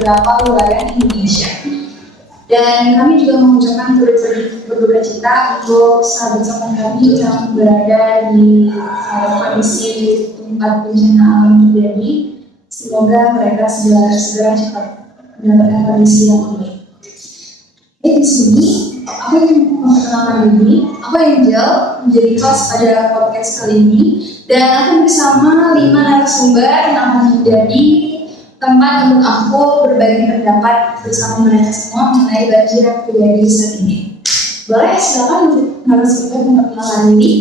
beberapa wilayah Indonesia. Dan kami juga mengucapkan berduka cita untuk sahabat-sahabat kami yang berada di kondisi tempat bencana alam terjadi. Semoga mereka segera cepat mendapatkan kondisi yang baik. Di sini aku ingin memperkenalkan diri. Aku Angel, menjadi host pada podcast kali ini, dan aku bersama 5 narasumber yang akan menjadi tempat untuk aku berbagi pendapat bersama mereka semua mengenai banjir yang terjadi saat ini. Boleh silakan untuk narasumber memperkenalkan diri.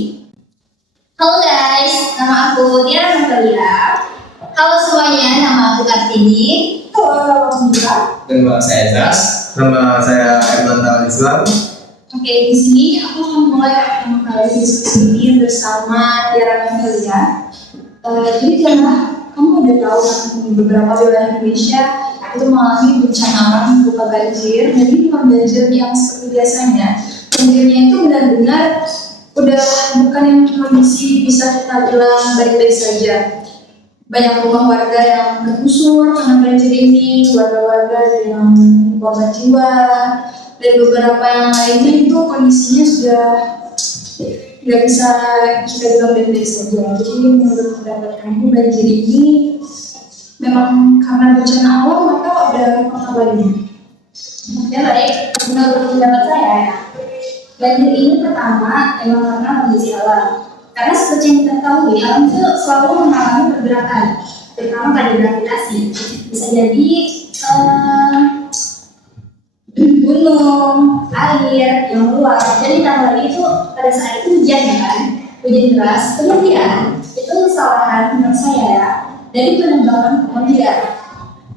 Halo guys, nama aku Tiara Natalia. Halo semuanya, nama aku Kartini. Halo, alhamdulillah. Nama saya Zas. Nama saya Erlanda Islam. Oke, di sini aku akan mulai pertama kali diskusi ini bersama Tiara Natalia. Jadi Tiara, kamu udah tahu kan beberapa wilayah Indonesia itu mengalami bencana alam berupa banjir. Jadi bukan banjir yang seperti biasanya. Banjirnya itu benar-benar udah bukan yang kondisi bisa kita bilang baik-baik saja. Banyak rumah warga yang tergusur karena banjir ini, warga-warga yang korban jiwa, dan beberapa yang lainnya itu kondisinya sudah nggak bisa kita bilang baik-baik saja. Jadi menurut pendapat kamu banjir ini memang karena bencana alam atau ada faktor lainnya? Ya baik, menurut pendapat saya, banjir ini pertama emang karena kondisi alam. Karena seperti yang kita tahu, alam itu selalu mengalami pergerakan, terutama pada gravitasi. Bisa jadi gunung, air yang meluap. Jadi ditambah lagi itu pada saat itu hujan ya kan, hujan deras. Kemudian itu kesalahan menurut saya ya dari penebangan pohon liar.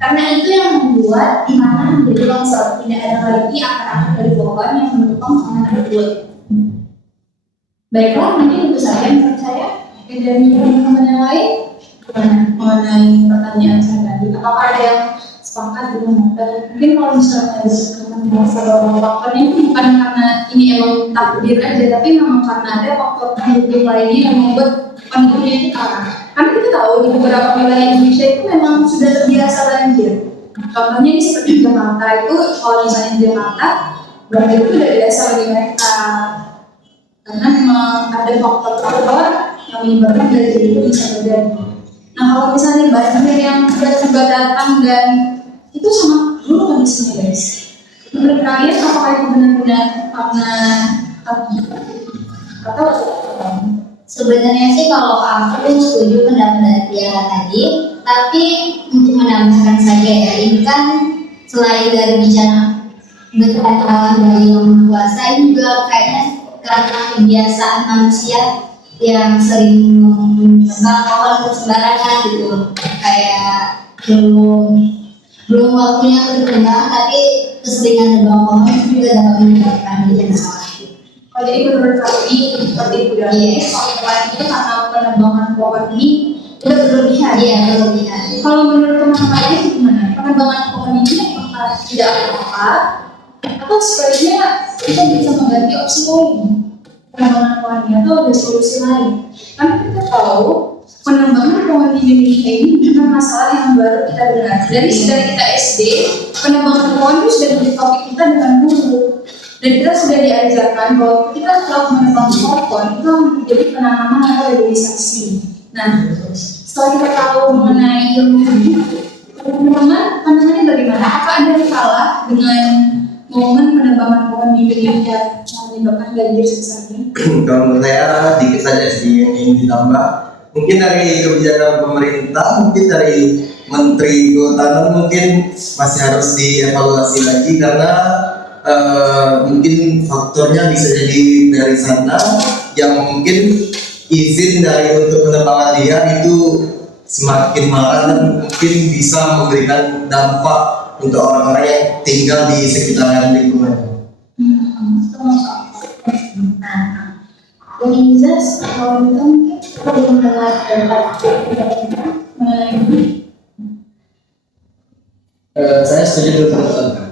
Karena itu yang membuat tanah menjadi longsor, tidak ada lagi akar-akar dari pohon yang mendukung tanah tersebut. Baiklah, mungkin itu saja menurut saya. Dan teman-teman yang lain mengenai pertanyaan saya tadi, apakah ada yang sepakat dengan mungkin kalau misalnya ada beberapa faktornya itu bukan karena ini emang takdir aja, tapi memang karena ada faktor pendukung lainnya yang membuat pandeminya itu parah. Karena kita tahu di beberapa wilayah Indonesia itu memang sudah terbiasa banjir. Contohnya ini seperti Jakarta itu, kalau misalnya Jakarta banjir itu udah biasa bagi mereka. Karena memang ada faktor-faktor yang menyebabkan banjir itu bisa terjadi. Nah kalau misalnya banjir yang tiba-tiba datang dan itu sama dulu kondisinya guys. Menurut kalian apakah itu benar-benar karena atau Sebenarnya sih kalau aku setuju pendapat dari Tiara tadi, tapi untuk menambahkan saja ya, ini kan selain dari bencana alam dari yang kuasa, ini juga kayaknya karena kebiasaan manusia yang sering menebang pohon sembarangan gitu, kayak belum waktunya berkembang tapi keseringan nebang pohon itu juga dapat menyebabkan bencana alam. Oh, jadi menurut kami seperti itu ya. Faktor itu karena penebangan pohon ini udah berlebihan. Iya, berlebihan. Kalau menurut teman-teman lain gimana? Penebangan pohon ini apakah tidak apa-apa atau sebaiknya kita bisa mengganti opsi lain? Penebangan pohonnya atau ada solusi lain? Karena kita tahu penebangan pohon di Indonesia ini bukan masalah yang baru kita dengar. Dari kita SD, penebangan pohon itu sudah menjadi topik kita dengan guru. Dan kita sudah diajarkan bahwa kita telah menebang pohon itu menjadi penanaman atau reboisasi. Nah, setelah kita tahu mengenai ilmu ini, teman-teman pandangannya bagaimana? Apakah ada yang salah dengan momen penebangan pohon di Indonesia yang menyebabkan banjir sebesar ini? Kalau menurut saya dikit saja sih yang ingin ditambah. Mungkin dari kebijakan pemerintah, mungkin dari Menteri Kehutanan mungkin masih harus dievaluasi lagi karena mungkin faktornya bisa jadi dari sana yang mungkin izin dari untuk penebangan liar itu semakin mahal dan mungkin bisa memberikan dampak untuk orang-orang yang tinggal di sekitaran lingkungan. Jadi Zaz, kalau kita mungkin belum mendengar mengenai ini. Saya setuju dengan pendapat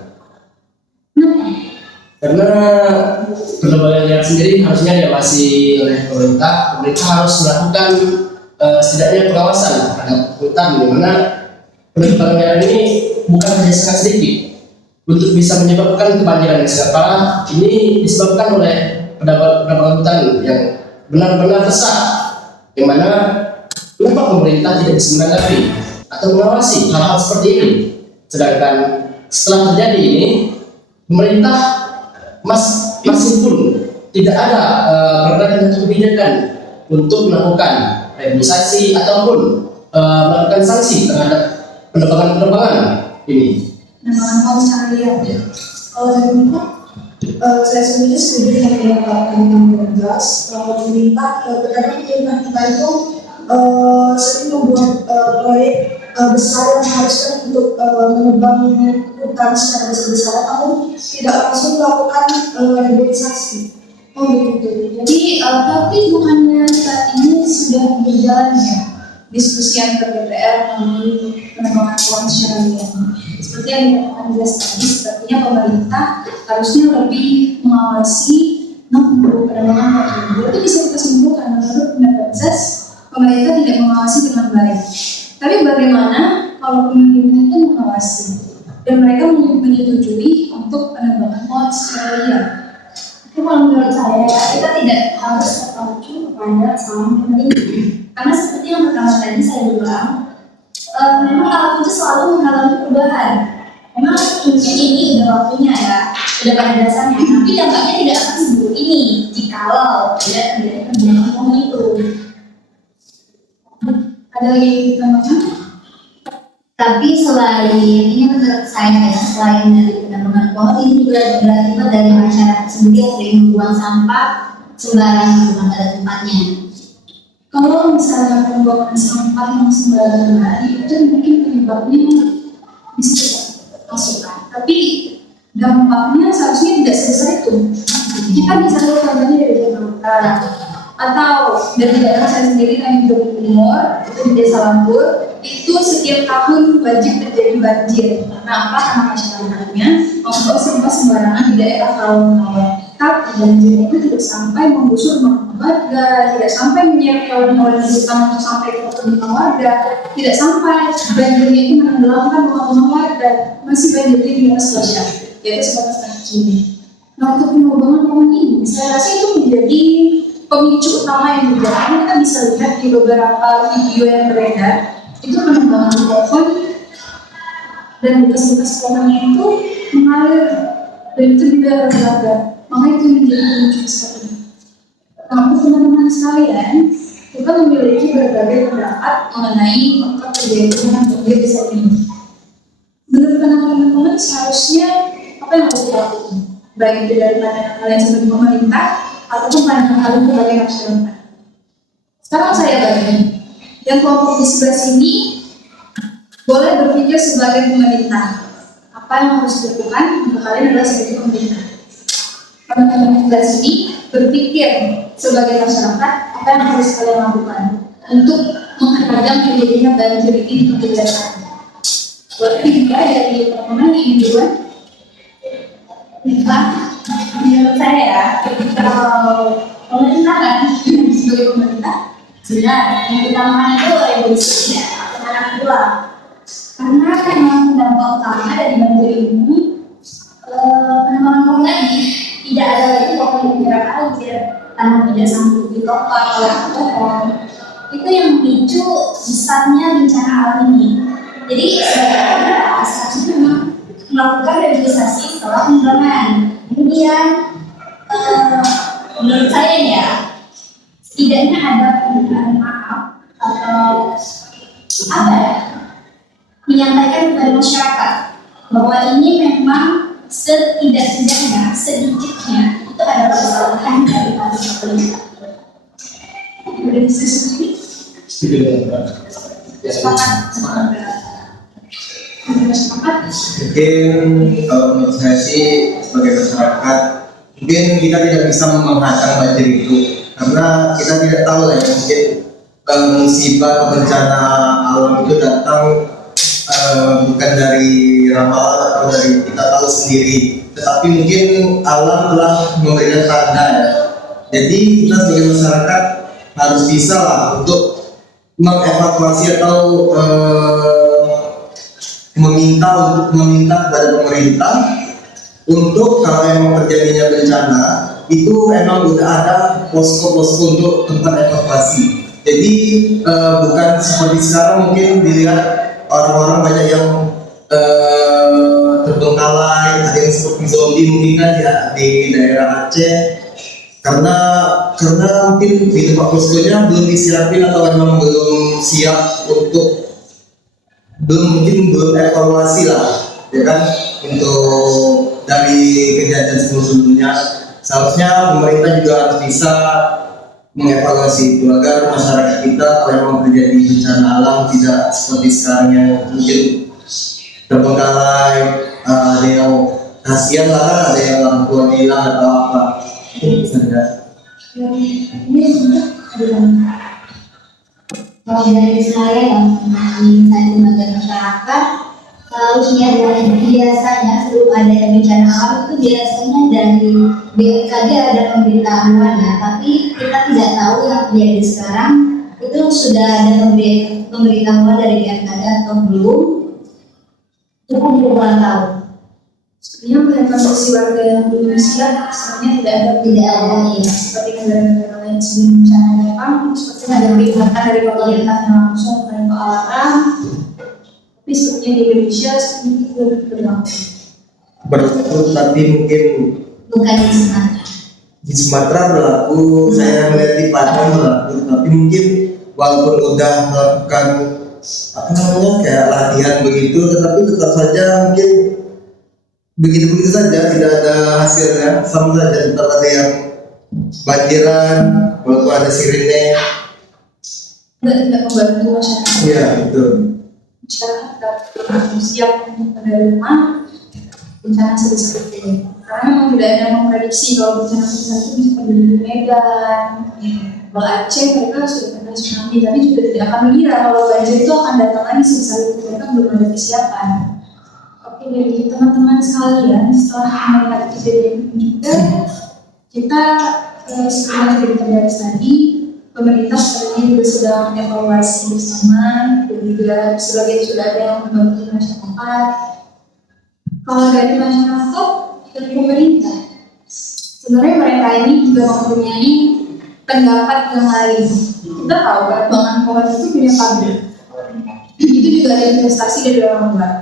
karena penebangan liar sendiri harusnya diawasi oleh pemerintah. Pemerintah harus melakukan setidaknya pengawasan terhadap hutan, di mana penebangan liar ini bukan hanya sangat sedikit untuk bisa menyebabkan kebanjiran yang sangat parah. Ini disebabkan oleh pendapatan hutan yang benar-benar besar, yang mana kenapa pemerintah tidak bisa menanggapi atau mengawasi hal-hal seperti ini. Sedangkan setelah terjadi ini, pemerintah masih pun tidak ada pergerakan atau kebijakan untuk melakukan revitalisasi ataupun melakukan sanksi terhadap penerbangan ini. Penerbangan mau secara liar. Kalau dari pemerintah, saya sendiri setuju dengan yang Pak jelas. Kalau pemerintah, terkadang pemerintah kita itu sering membuat proyek besar yang haruskan untuk menebang hutan secara besar-besaran, namun tidak langsung melakukan reboisasi. Oh begitu. Jadi tapi bukannya saat ini sudah berjalan ya diskusi antar DPR mengenai penebangan pohon secara liar. Seperti yang dikatakan jelas tadi, sepertinya pemerintah harusnya lebih mengawasi penebangan pohon tersebut. Itu bisa kita simpulkan menurut pendapat saya, pemerintah tidak mengawasi dengan baik. Tapi bagaimana kalau pemerintah itu mengawasi dan mereka menyetujui untuk penebangan pohon secara liar? Itu kalau menurut saya, kita tidak harus terpacu kepada kesalahan pemerintah. Karena seperti yang pertama tadi saya bilang, memang alam itu selalu menghalangi perubahan. Memang mungkin ini udah waktunya ya, udah pada dasarnya. Tapi dampaknya tidak akan seburuk ini jikalau tidak terjadi penebangan pohon itu. Ada lagi tambahkan? Tapi selain ini menurut saya ya, selain dari penebangan pohon ini juga berakibat dari masyarakat sendiri yang sering membuang sampah sembarangan bukan pada tempatnya. Kalau misalnya pembuangan sampah yang sembarangan itu mungkin penyebabnya bisa kita masukkan, tapi dampaknya seharusnya tidak sebesar itu. Kita bisa lihat contohnya dari Jakarta atau dari daerah saya sendiri yang di Jawa Timur, itu di Desa Lambur, itu setiap tahun wajib terjadi banjir. Karena apa? Karena masyarakatnya membuang sampah sembarangan di daerah rawan-rawan. Tapi banjir itu tidak sampai menggusur rumah warga, tidak sampai menyeret hewan-hewan di hutan untuk sampai ke permukaan warga, tidak sampai banjirnya itu menenggelamkan rumah-rumah warga, masih banjir di atas wajah, yaitu sebatas kaki. Nah, untuk penebangan pohon ini, saya rasa itu menjadi pemicu utama yang berjalan. Kita bisa lihat di beberapa video yang beredar, itu penebangan pohon dan bekas-bekas pohonnya itu mengalir dan itu juga berlaga. Makanya itu menjadi pemicu seperti ini. Nah, teman-teman sekalian, kita memiliki berbagai pendapat mengenai faktor terjadinya banjir di saat ini. Menurut teman-teman, seharusnya apa yang harus dilakukan? Baik itu dari pandangan kalian sebagai pemerintah ataupun pandangan kalian sebagai masyarakat. Sekarang saya bagi yang kelompok di sebelah sini boleh berpikir sebagai pemerintah. Apa yang harus dilakukan untuk kalian adalah sebagai pemerintah. Teman-teman di sebelah sini berpikir sebagai masyarakat apa yang harus kalian lakukan untuk menghadang terjadinya banjir ini di Jakarta. Boleh dimulai dari teman-teman yang ingin duluan? Menurut saya, kalau pemerintah kan Sebagai pemerintah, benar, yang utama itu revolusi ya, anak kedua. Karena memang dampak utama dari banjir ini, penebangan pohon lagi tidak ada lagi pohon yang menyerap air, tanah tidak sanggup ditopang oleh pohon. Itu yang memicu besarnya bencana alam ini. Jadi sebagai pemerintah seharusnya memang melakukan revitalisasi setelah penebangan. Kemudian menurut saya ya, setidaknya ada permintaan maaf atau apa ya, menyampaikan kepada masyarakat bahwa ini memang setidak-tidaknya, sedikitnya itu adalah kesalahan dari pemerintah. dari sisi ini, Setuju dengan Pak. Ya, sepakat. Mungkin kalau menurut saya sih sebagai masyarakat, mungkin kita tidak bisa menghadang banjir itu karena kita tidak tahu lah ya, mungkin musibah atau bencana alam itu datang bukan dari ramalan atau dari kita tahu sendiri, tetapi mungkin alam telah memberikan tanda ya. Jadi kita sebagai masyarakat harus bisa lah untuk mengevakuasi atau meminta kepada pemerintah untuk kalau emang terjadinya bencana itu emang udah ada posko-posko untuk tempat evakuasi. Jadi bukan seperti sekarang mungkin dilihat orang-orang banyak yang terbengkalai, ada yang seperti zombie mungkin kan ya di daerah Aceh karena mungkin di tempat poskonya belum disiapin atau memang belum siap untuk belum evaluasi lah ya kan untuk dari kejadian sebelumnya. Seharusnya pemerintah juga harus bisa mengevaluasi itu agar masyarakat kita kalau memang terjadi bencana alam tidak seperti sekarang yang mungkin terbengkalai, ada yang kasihan lah kan, ada yang orang tua hilang atau apa itu bisa enggak. Ini sebenarnya adalah Kalau dari saya yang ingin saya sebagai masyarakat, seharusnya dari biasanya sebelum ada bencana alam itu biasanya dari BMKG ada pemberitahuan ya, tapi kita tidak tahu yang terjadi sekarang itu sudah ada pemberitahuan dari BMKG atau belum. Cukup kurang tahu. sebenarnya merekomendasi warga yang belum siap sebenarnya tidak ada ya. Seperti negara-negara lain sebelum bencana datang, seperti ada peringatan dari pemerintahnya langsung ke alarm. Tapi sebenarnya di Indonesia sebenarnya itu berlaku. Berlaku tapi mungkin Bukan di Sumatera. di Sumatera berlaku, saya melihat di Padang berlaku, tapi mungkin walaupun udah melakukan apa namanya kayak latihan begitu, tetapi tetap saja mungkin begitu saja tidak ada hasilnya, sama saja tetap ada yang banjiran walaupun ada sirine. Tidak membantu masyarakat. Iya betul. Masyarakat tetap siap untuk menerima bencana seperti ini. Karena memang tidak ada yang memprediksi kalau bencana itu bisa terjadi di Medan, kalau Aceh mereka sudah pernah tsunami, tapi juga tidak akan mengira kalau banjir itu akan datang lagi sebesar itu, mereka belum ada kesiapan. Oke, jadi teman-teman sekalian, setelah melihat kejadian ini juga, kita setelah cerita dari tadi, pemerintah sebenarnya juga sedang evaluasi bersama, dan juga sebagian sudah ada yang membantu masyarakat. Kalau dari masyarakat dan pemerintah, sebenarnya mereka ini juga mempunyai pendapat yang lain. Kita tahu penerbangan pohon itu punya pabrik, itu juga ada investasi dari orang luar.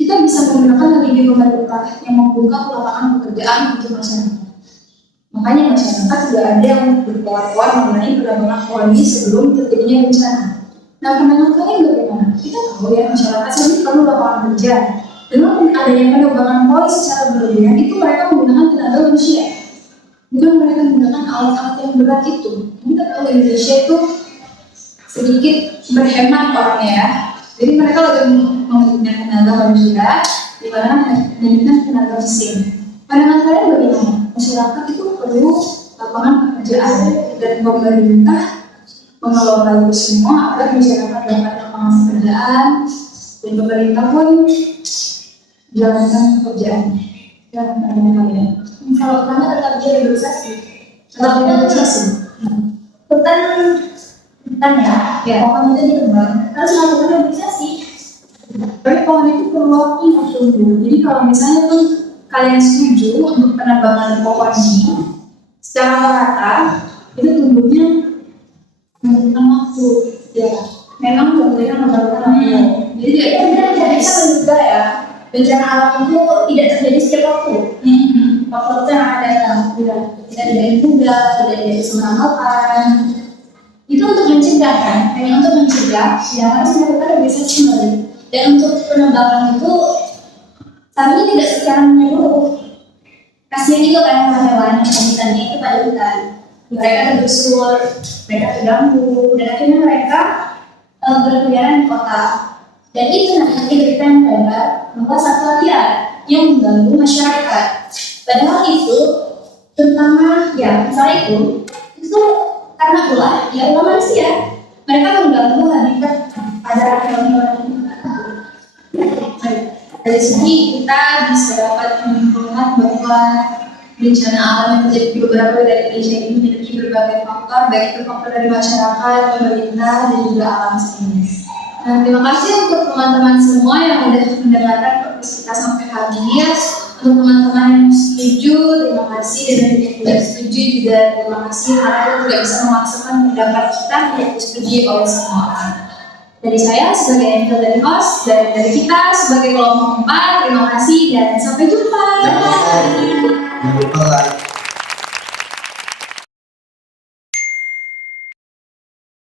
Kita bisa menggunakan lagi pemerintah yang membuka lapangan pekerjaan untuk masyarakat. Makanya masyarakat juga ada yang berkawan-kawan mengenai penambangan pohon ini sebelum terjadinya bencana. Nah, pandangan kalian bagaimana? Kita tahu ya masyarakat sendiri perlu lapangan kerja. Dengan adanya penambangan pohon secara berlebihan itu mereka menggunakan tenaga manusia, bukan mereka menggunakan alat-alat yang berat itu. Kita tahu Indonesia itu sedikit berhemat orangnya ya. Jadi mereka lebih menggunakan tenaga manusia dibandingkan menggunakan tenaga mesin. Pandangan kalian bagaimana? Masyarakat itu perlu lapangan pekerjaan dan pemerintah mengelola itu semua agar masyarakat dapat lapangan pekerjaan dan pemerintah pun jalankan pekerjaan dan pandangan kalian. Kalau kami tetap rehabilitasi, Tetap negosiasi. hutan ya, pohon itu ditebang, harus melakukan rehabilitasi. Tapi pohon itu perlu waktu untuk tumbuh. Jadi kalau misalnya pun kalian setuju untuk penebangan pohon ini secara merata, itu tumbuhnya membutuhkan waktu. Ya, memang tentunya memerlukan waktu. Jadi Tidak bisa juga ya, bencana alam itu tidak terjadi setiap waktu. Waktu yang ada tidak dari muda, tidak dari semangat. Itu untuk mencegah kan, hanya untuk mencegah ya harus melakukan rehabilitasi kembali. Dan untuk penebangan itu seharusnya tidak secara menyeluruh. Kasihan juga kan hewan yang habitatnya itu pada hutan. Mereka tergusur, mereka terganggu, dan akhirnya mereka berkeliaran di kota. Dan itu nanti berita yang melebar bahwa satwa liar yang mengganggu masyarakat. Padahal itu, terutama ya misalnya itu karena ulah manusia. Mereka mengganggu habitat pada hewan-hewan. dari sini kita bisa dapat melihat bahwa bencana alam yang terjadi di beberapa wilayah Indonesia ini memiliki berbagai faktor, baik itu faktor dari masyarakat, pemerintah, dan juga alam sendiri. Dan terima kasih untuk teman-teman semua yang sudah mendengarkan podcast kita sampai hari ini ya. Untuk teman-teman yang setuju, terima kasih. Dan yang tidak setuju juga terima kasih. Karena kita tidak bisa memaksakan pendapat kita untuk disetujui oleh semua orang. Dari saya sebagai Angel dari host, dan dari kita sebagai kelompok 4, terima kasih dan sampai jumpa. Jangan lupa like.